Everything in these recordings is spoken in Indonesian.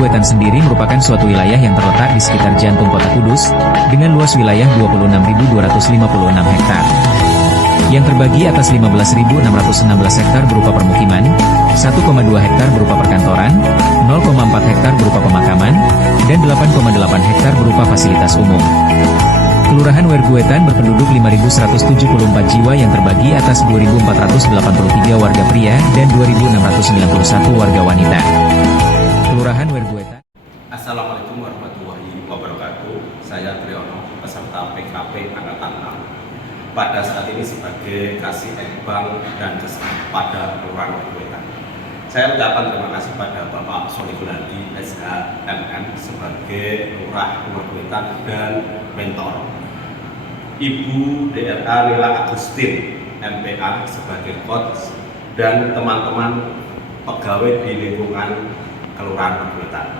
Werguetan sendiri merupakan suatu wilayah yang terletak di sekitar jantung kota Kudus, dengan luas wilayah 26.256 hektar. Yang terbagi atas 15.616 hektar berupa permukiman, 1,2 hektar berupa perkantoran, 0,4 hektar berupa pemakaman, dan 8,8 hektar berupa fasilitas umum. Kelurahan Werguetan berpenduduk 5.174 jiwa yang terbagi atas 2.483 warga pria dan 2.691 warga wanita. Kelurahan Werguetan. Assalamualaikum warahmatullahi wabarakatuh. Saya Triyono, peserta PKP Angkatan 6. Pada saat ini sebagai Kasih Bank dan Kesehatan pada Kelurahan Werguetan. Saya ucapkan terima kasih pada Bapak Solihul Hadi SHMM sebagai Lurah Werguetan dan mentor, Ibu DRA Nila Agustin MPA sebagai coach, dan teman-teman pegawai di lingkungan Kelurahan Werguetan.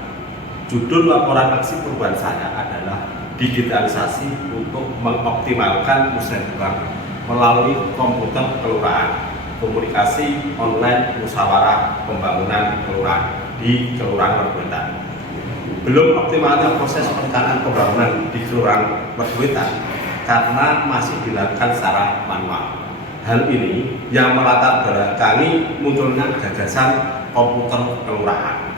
Judul laporan aksi perubahan saya adalah digitalisasi untuk mengoptimalkan musrenbang melalui komputer kelurahan, komunikasi online musyawarah pembangunan kelurahan di Kelurahan Werguetan. Belum optimalnya proses perencanaan pembangunan di Kelurahan Werguetan karena masih dilakukan secara manual. Hal ini yang melatar belakangi munculnya gagasan komputer kelurahan.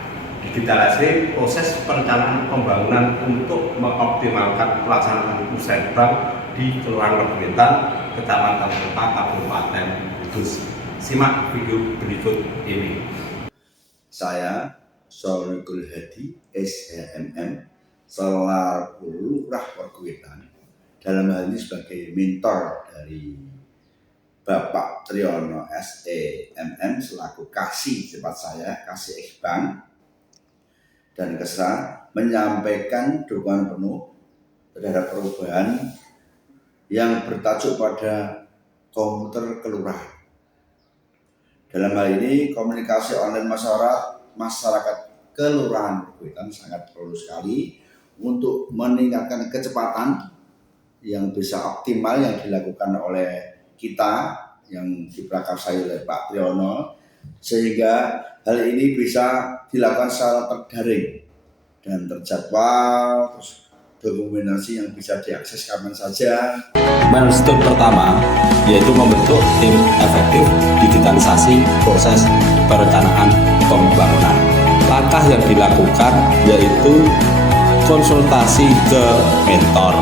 Digitalisasi proses perencanaan pembangunan untuk mengoptimalkan pelaksanaan musrenbang di Kelurahan Werguetan, Kecamatan Kota, Kabupaten Kudus. Simak video berikut ini. Saya Solihul Hadi SHMM selaku Lurah Werguetan, dalam hal ini sebagai mentor dari Bapak Triyono SHMM selaku kasih cepat saya, kasih Bank dan Kesra, menyampaikan dukungan penuh terhadap perubahan yang bertajuk pada komputer kelurahan. Dalam hal ini komunikasi online masyarakat Kelurahan Werguetan sangat perlu sekali untuk meningkatkan kecepatan yang bisa optimal yang dilakukan oleh kita yang diprakarsai oleh Pak Triyono, sehingga hal ini bisa dilakukan secara terdaring dan terjadwal, terus dokumentasi yang bisa diakses kapan saja. Milestone pertama yaitu membentuk tim efektif digitalisasi proses perencanaan pembangunan. Langkah yang dilakukan yaitu konsultasi ke mentor.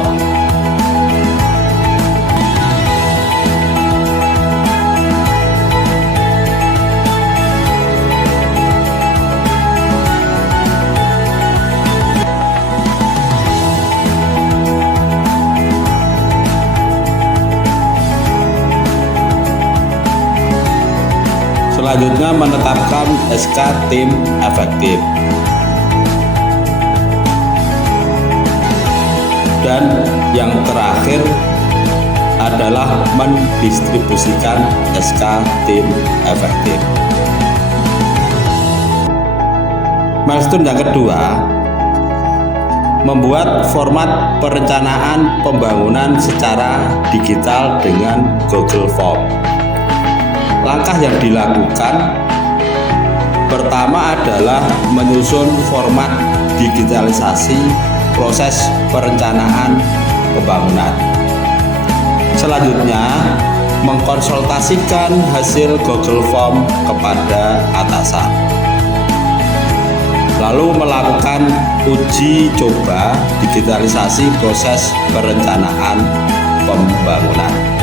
Selanjutnya menetapkan SK tim efektif. Dan yang terakhir adalah mendistribusikan SK tim efektif. Milestone yang kedua, membuat format perencanaan pembangunan secara digital dengan Google Form. Langkah yang dilakukan pertama adalah menyusun format digitalisasi proses perencanaan pembangunan. Selanjutnya, mengkonsultasikan hasil Google Form kepada atasan. Lalu melakukan uji coba digitalisasi proses perencanaan pembangunan.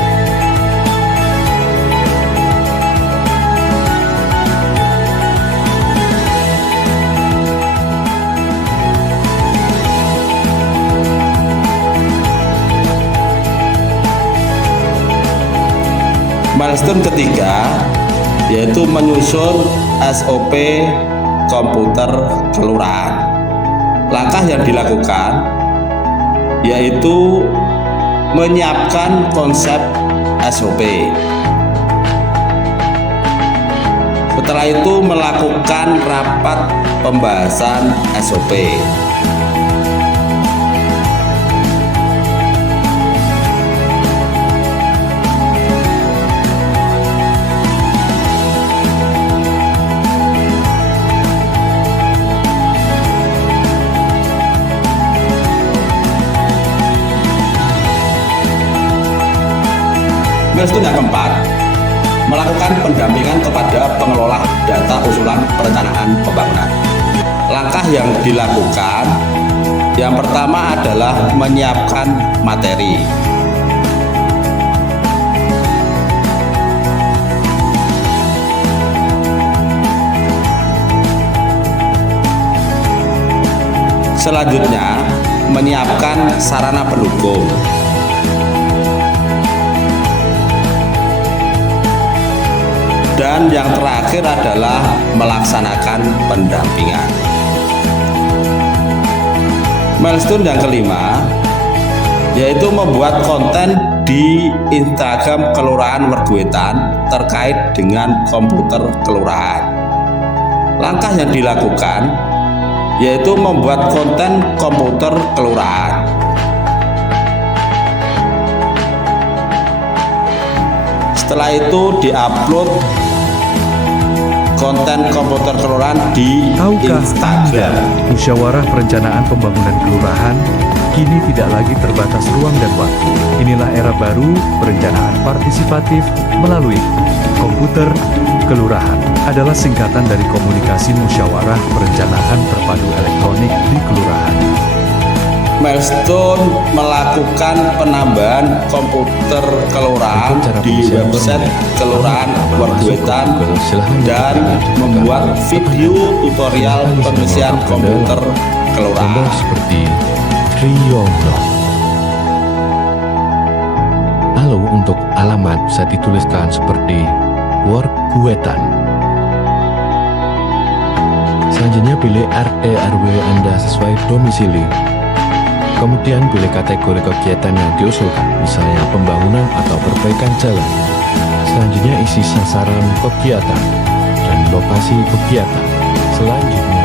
Milestone ketiga yaitu menyusun SOP komputer kelurahan. Langkah yang dilakukan yaitu menyiapkan konsep SOP. Setelah itu melakukan rapat pembahasan SOP. Milestone yang keempat, melakukan pendampingan kepada pengelola data usulan perencanaan pembangunan. Langkah yang dilakukan, yang pertama adalah menyiapkan materi. Selanjutnya, menyiapkan sarana pendukung. Dan yang terakhir adalah melaksanakan pendampingan. Milestone yang kelima, yaitu membuat konten di Instagram Kelurahan Werguwetan terkait dengan komputer kelurahan. Langkah yang dilakukan, yaitu membuat konten komputer kelurahan. Setelah itu diupload konten komputer kelurahan di Tahukah Instagram. Anda, musyawarah perencanaan pembangunan kelurahan kini tidak lagi terbatas ruang dan waktu. Inilah era baru perencanaan partisipatif melalui komputer kelurahan. Adalah singkatan dari komunikasi musyawarah perencanaan terpadu elektronik di kelurahan. Milestone melakukan penambahan komputer kelurahan di website Kelurahan Werguwetan dan membuat video tutorial pengisian komputer kelurahan. Seperti Triyono. Lalu untuk alamat bisa dituliskan seperti Werguwetan. Selanjutnya pilih RT RW Anda sesuai domisili. Kemudian pilih kategori kegiatan yang diusulkan, misalnya pembangunan atau perbaikan jalan. Selanjutnya isi sasaran kegiatan dan lokasi kegiatan. Selanjutnya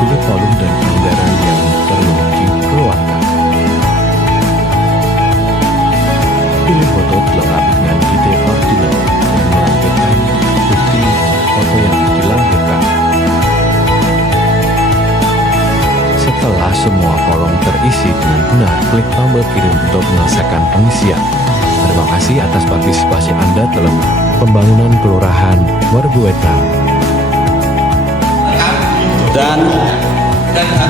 pilih volume dan anggaran yang perlu dikeluarkan. Pilih foto dilengkapi dengan detail koordinat dan melampirkan bukti foto yang dilampirkan. Setelah semua kolom terisi dengan benar, klik tombol kirim untuk menyelesaikan pengisian. Terima kasih atas partisipasi Anda dalam pembangunan Kelurahan Werguwetan. Dan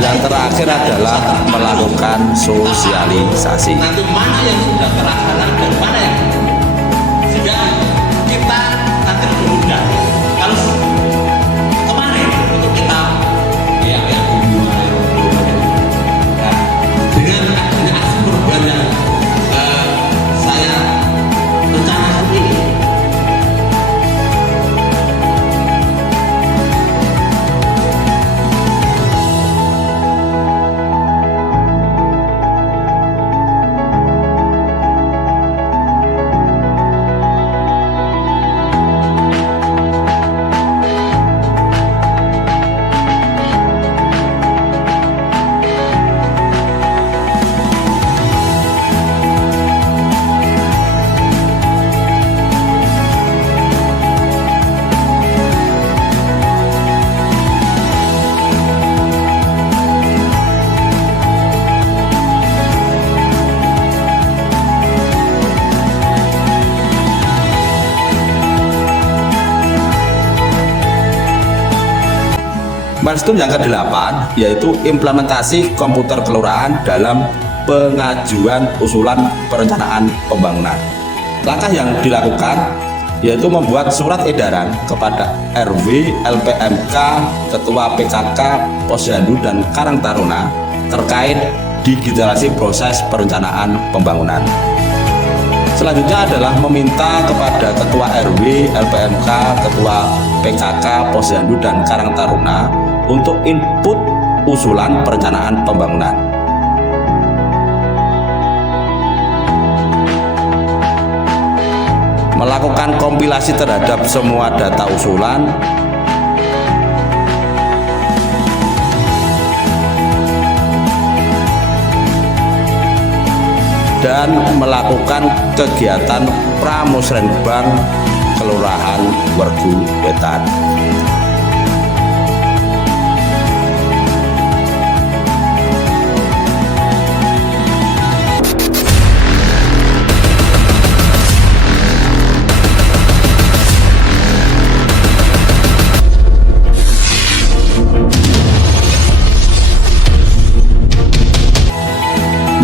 yang terakhir adalah melakukan sosialisasi. Nanti mana yang sudah terlaksana dan mana yang belum, sehingga kita nanti lebih mudah. Kalau kemarin untuk kita yang dengan adanya aksi perubahan yang saya rencanakan ini, milestone yang ke-8 yaitu implementasi komputer kelurahan dalam pengajuan usulan perencanaan pembangunan. Langkah yang dilakukan yaitu membuat surat edaran kepada RW, LPMK, Ketua PKK, Posyandu, dan Karang Taruna terkait digitalisasi proses perencanaan pembangunan. Selanjutnya adalah meminta kepada Ketua RW, LPMK, Ketua PKK, Posyandu, dan Karang Taruna untuk input usulan perencanaan pembangunan. Melakukan kompilasi terhadap semua data usulan dan melakukan kegiatan pramusrenbang Kelurahan Werguwetan.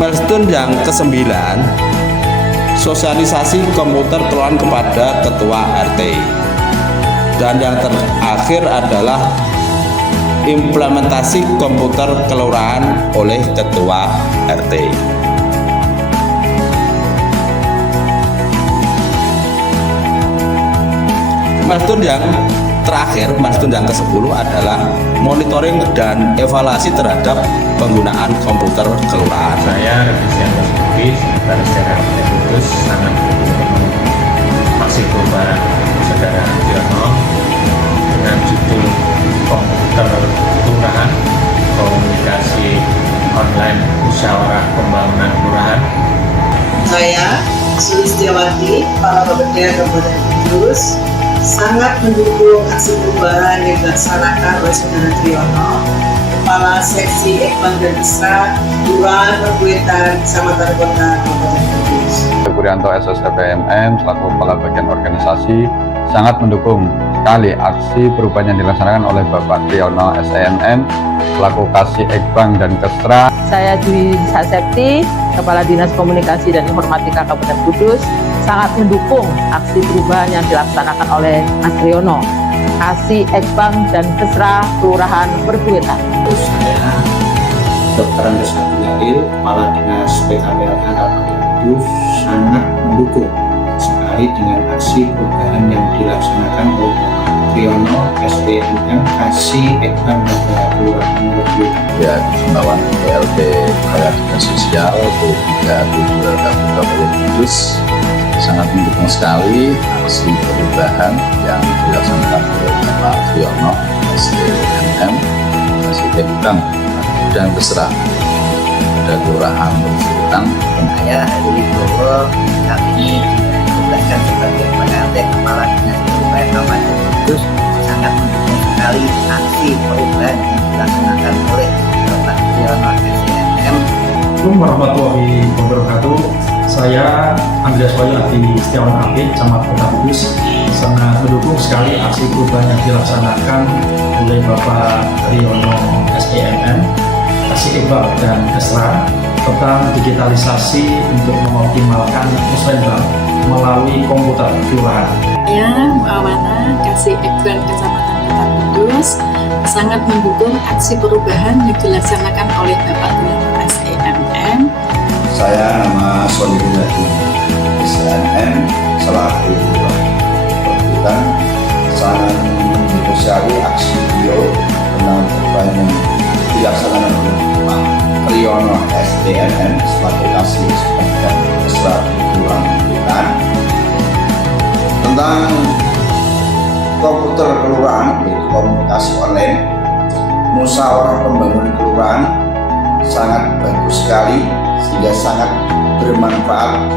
Milestone yang ke-9, sosialisasi komputer kelurahan kepada ketua RT. Dan yang terakhir adalah implementasi komputer kelurahan oleh ketua RT. Milestone yang terakhir, milestone yang ke-10 adalah monitoring dan evaluasi terhadap penggunaan komputer kelurahan. Saya Revisianto Lubis, Sekretaris Daerah Kabupaten Kudus, sangat mendukung aksi perubahan Saudara Tiono dengan judul komputer kelurahan, komunikasi online musyawarah pembangunan kelurahan. Saya Sulistiawati, Kepala Bapeda Kabupaten Kudus, sangat mendukung aksi perubahan yang dilaksanakan oleh Saudara Triono, Kepala Seksi Ekbang dan Kesra, Kelurahan Perbuetan, Kecamatan Kota, Kabupaten Kudus. Purianto SSDPMM selaku Kepala Bagian Organisasi sangat mendukung sekali aksi perubahan yang dilaksanakan oleh Bapak Triono SEMM selaku Kasih Ekbang dan Kesra. Saya Dwi Sapti, Kepala Dinas Komunikasi dan Informatika Kabupaten Kudus, sangat mendukung aksi perubahan yang dilaksanakan oleh Mas Triono, Kasih Ekbang dan Kesra Kelurahan Perbuetan. Saya Dr. Andes Abdulail, Kepala Dinas PKPLH Kabupaten Kudus, sangat mendukung sekali dengan aksi perubahan yang dilaksanakan oleh Bapak Triono SEMM Kasih Ekbang dan Kelurahan Perbuetan. Ya, himbauan PLT Kepala Dinas Sosial juga Kabupaten Kudus sangat mendukung sekali aksi perubahan yang dilaksanakan oleh Bapak Triono SEMM Kasih Ekbang dan Kesra pada Kelurahan Perbuetan. Saya Hadi Bowo, saat ini ditugaskan sebagai PLT Kepala Dinas Pupr Kabupaten Kudus, sangat mendukung sekali aksi perubahan yang dilaksanakan oleh Bapak Triono SEMM. Assalamualaikum warahmatullahi wabarakatuh. Saya Andreas Wahyu Adi Setiawan Apik, Camat Kota Kudus, sangat mendukung sekali aksi perubahan yang dilaksanakan oleh Bapak Triono SEMM Kasih Ekbang dan Kesra tentang digitalisasi untuk mengoptimalkan musrenbang melalui komputer kelurahan. Saya Muawana Kasih Ekbang Kecamatan Kota Kudus sangat mendukung aksi perubahan yang dilaksanakan oleh Bapak Triono SEMM. Saya nama Solikul Hadi SEMM selaku Perbuetan, sangat mendukung sekali aksi beliau tentang perubahan yang dilaksanakan oleh Pak Triono SEMM selaku Kasih Ekbang dan Kesra Kelurahan Perbuetan tentang komputer kelurahan, yaitu komunikasi online musyawarah pembangunan kelurahan, sangat bagus sekali sehingga sangat bermanfaat.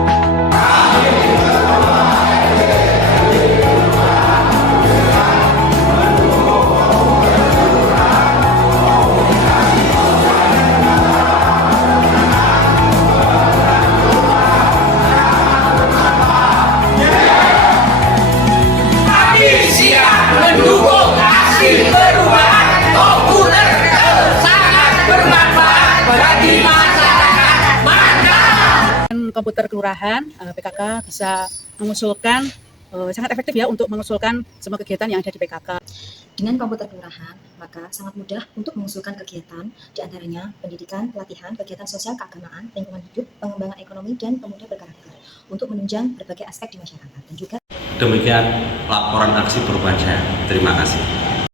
Mendukung aksi perubahan komputer sangat bermanfaat bagi masyarakat. Komputer kelurahan PKK bisa mengusulkan sangat efektif ya untuk mengusulkan semua kegiatan yang ada di PKK. Dengan komputer kelurahan, maka sangat mudah untuk mengusulkan kegiatan, diantaranya pendidikan, pelatihan, kegiatan sosial keagamaan, lingkungan hidup, pengembangan ekonomi, dan pemuda berkarakter untuk menunjang berbagai aspek di masyarakat dan juga. Demikian laporan aksi perubahan saya. Terima kasih.